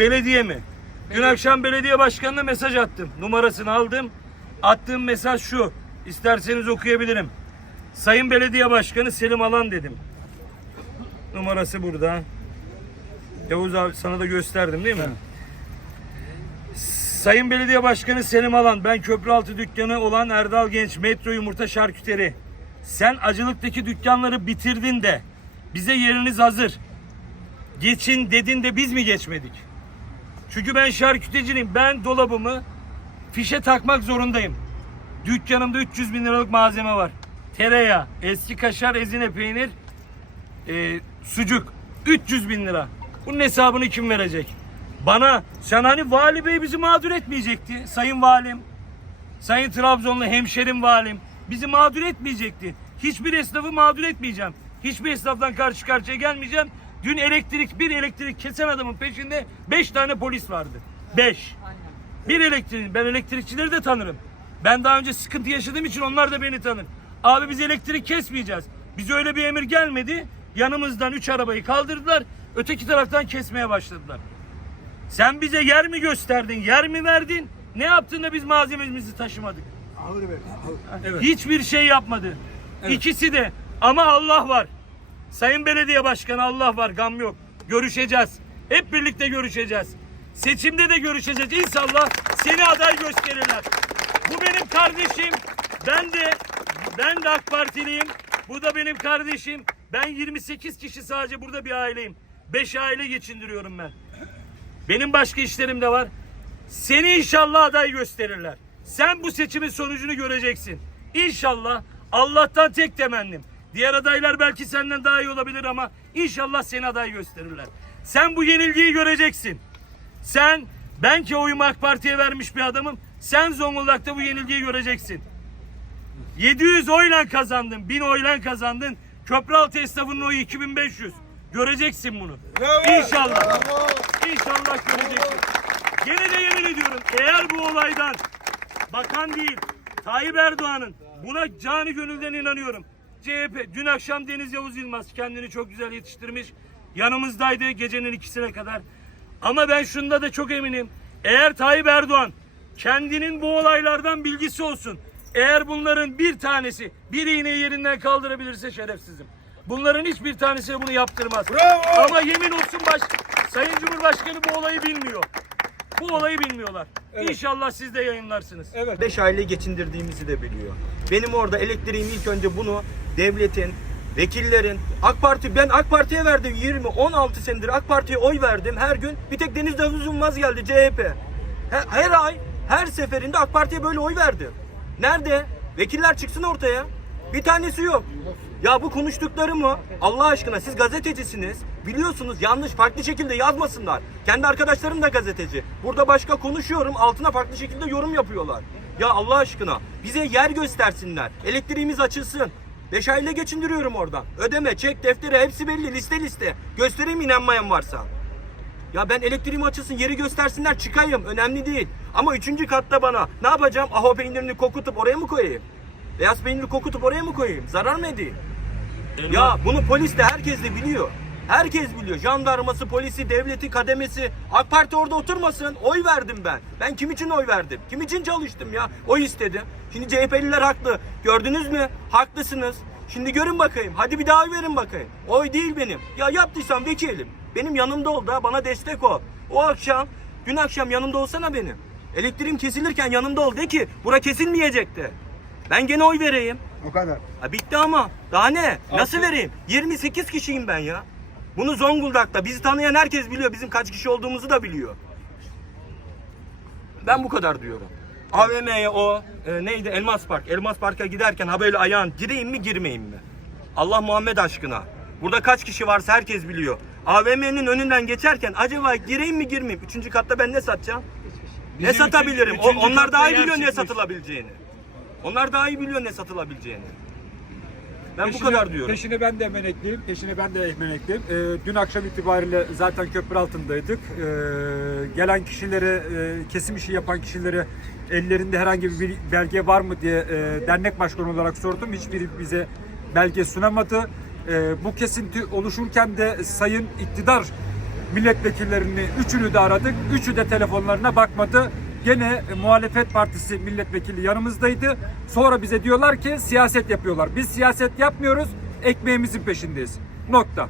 belediye mi? Dün akşam belediye başkanına mesaj attım. Numarasını aldım. Attığım mesaj şu. İsterseniz okuyabilirim. Sayın Belediye Başkanı Selim Alan dedim. Numarası burada. Yavuz abi sana da gösterdim değil mi? Sayın Belediye Başkanı Selim Alan, ben Köprüaltı dükkanı olan Erdal Genç, Metro Yumurta Şarküteri. Sen acılıktaki dükkanları bitirdin de bize yeriniz hazır. Geçin dedin de biz mi geçmedik? Çünkü ben şarkütericiyim. Ben dolabımı fişe takmak zorundayım. Dükkanımda 300 bin liralık malzeme var. Tereyağı, eski kaşar, ezine peynir, e, sucuk. 300 bin lira. Bunun hesabını kim verecek? Bana sen hani vali bey bizi mağdur etmeyecekti. Sayın valim, sayın Trabzonlu hemşerim valim bizi mağdur etmeyecekti. Hiçbir esnafı mağdur etmeyeceğim. Hiçbir esnaftan karşı karşıya gelmeyeceğim. Dün elektrik bir elektrik kesen adamın peşinde 5 tane polis vardı. 5. Bir elektrik. Ben elektrikçileri de tanırım. Ben daha önce sıkıntı yaşadığım için onlar da beni tanır. Abi biz elektrik kesmeyeceğiz. Bize öyle bir emir gelmedi. Yanımızdan 3 arabayı kaldırdılar. Öteki taraftan kesmeye başladılar. Sen bize yer mi gösterdin? Yer mi verdin? Ne yaptın da biz malzememizi taşımadık? Evet. Hiçbir şey yapmadı. İkisi de ama Allah var. Sayın Belediye Başkanı Allah var. Gam yok. Görüşeceğiz. Hep birlikte görüşeceğiz. Seçimde de görüşeceğiz. İnşallah seni aday gösterirler. Bu benim kardeşim. Ben de ben de AK Partiliyim. Bu da benim kardeşim. Ben 28 kişi sadece burada bir aileyim. 5 aile geçindiriyorum ben. Benim başka işlerim de var. Seni inşallah aday gösterirler. Sen bu seçimin sonucunu göreceksin. İnşallah Allah'tan tek temennim. Diğer adaylar belki senden daha iyi olabilir ama inşallah seni aday gösterirler. Sen bu yenilgiyi göreceksin. Sen ben ki oyumu AK Parti'ye vermiş bir adamım. Sen Zonguldak'ta bu yenilgiyi göreceksin. 700 oyla kazandın, 1000 oyla kazandın. Köprüaltı esnafının oyu 2500. Göreceksin bunu. İnşallah. İnşallah göreceksin. Gene de yemin ediyorum eğer bu olaydan bakan değil Tayyip Erdoğan'ın buna cani gönülden inanıyorum. CHP dün akşam Deniz Yavuz Yılmaz kendini çok güzel yetiştirmiş. Yanımızdaydı gecenin ikisine kadar. Ama ben şunda da çok eminim. Eğer Tayyip Erdoğan kendinin bu olaylardan bilgisi olsun. Eğer bunların bir tanesi bir iğneyi yerinden kaldırabilirse şerefsizim. Bunların hiçbir tanesi bunu yaptırmaz. Ama yemin olsun baş, Sayın Cumhurbaşkanı bu olayı bilmiyor. Bu olayı bilmiyorlar. İnşallah siz de yayınlarsınız. Evet. 5 aile geçindirdiğimizi de biliyor. Benim orada elektriğim ilk önce bunu devletin, vekillerin, AK Parti ben AK Parti'ye verdim 20 16 senedir AK Parti'ye oy verdim her gün. Bir tek Deniz Davuz Yılmaz geldi CHP. Her, her ay her seferinde AK Parti'ye böyle oy verdim. Nerede? Vekiller çıksın ortaya. Bir tanesi yok. Ya bu konuştuklarımı Allah aşkına siz gazetecisiniz. Biliyorsunuz yanlış farklı şekilde yazmasınlar. Kendi arkadaşlarım da gazeteci. Burada başka konuşuyorum altına farklı şekilde yorum yapıyorlar. Ya Allah aşkına bize yer göstersinler. Elektriğimiz açılsın. 5 aile geçindiriyorum oradan. Ödeme, çek, defteri hepsi belli liste liste. Göstereyim inanmayan varsa. Ya ben elektriğim açılsın yeri göstersinler çıkayım önemli değil. Ama üçüncü katta bana ne yapacağım? Aho peynirini kokutup oraya mı koyayım? Beyaz peyniri kokutup oraya mı koyayım? Zarar mı edeyim? Ya bunu polis de herkes de biliyor. Herkes biliyor. Jandarması, polisi, devleti, kademesi. AK Parti orada oturmasın. Oy verdim ben. Ben kim için oy verdim? Kim için çalıştım ya? Oy istedim. Şimdi CHP'liler haklı. Gördünüz mü? Haklısınız. Şimdi görün bakayım. Hadi bir daha oy verin bakayım. Oy değil benim. Ya yaptıysam vekilim. Benim yanımda ol da bana destek ol. O akşam, dün akşam yanımda olsana benim. Elektriğim kesilirken yanımda ol de ki bura kesilmeyecekti. Ben gene oy vereyim. O kadar. Ha bitti ama. Daha ne? Nasıl vereyim? 28 kişiyim ben ya. Bunu Zonguldak'ta bizi tanıyan herkes biliyor. Bizim kaç kişi olduğumuzu da biliyor. Ben bu kadar diyorum. AVM'ye o e, neydi Elmas Park. Elmas Park'a giderken ha böyle ayağın gireyim mi girmeyeyim mi? Allah Muhammed aşkına. Burada kaç kişi varsa herkes biliyor. AVM'nin önünden geçerken acaba gireyim mi girmeyeyim? Üçüncü katta ben ne satacağım? ne Bizim satabilirim? üçün- O- üçüncü onlar daha iyi biliyor ne satılabileceğini. Onlar daha iyi biliyor ne satılabileceğini. Ben Peşine- bu kadar diyorum. Peşine ben de emekliyim. Peşine ben de emekliyim. Ee, dün akşam itibariyle zaten köprü altındaydık. Ee, gelen kişilere, e, kesim işi yapan kişilere ellerinde herhangi bir belge var mı diye e, dernek başkanı olarak sordum. Hiçbiri bize belge sunamadı. Ee, bu kesinti oluşurken de sayın iktidar milletvekillerini üçünü de aradık. Üçü de telefonlarına bakmadı. Gene e, muhalefet partisi milletvekili yanımızdaydı. Sonra bize diyorlar ki siyaset yapıyorlar. Biz siyaset yapmıyoruz. Ekmeğimizin peşindeyiz. Nokta.